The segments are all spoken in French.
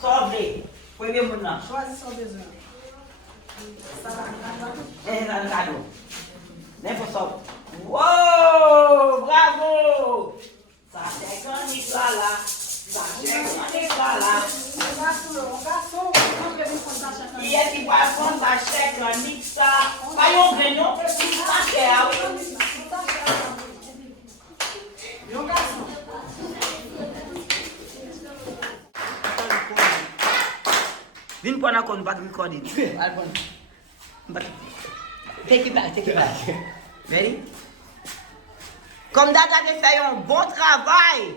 Sobre. Foi mesmo não. Quase só beijando. É, lá no cadu. Né, pessoal? Uou! Bravo! Ça chegando e pra lá. Ça chegando e pra lá. E é que vai contar chegando e tá. Vai um ganho. Tá certo. Vin pour un back recording. Take it back, take it back. Ready? Comme Dada a fait un bon travail,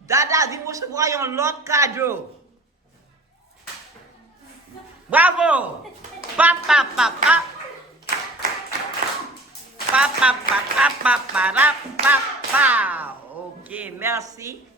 Dada dit recevoir un autre cadeau. Bravo! Papa, papa. Papa, papa, papa, papa. Ok, merci.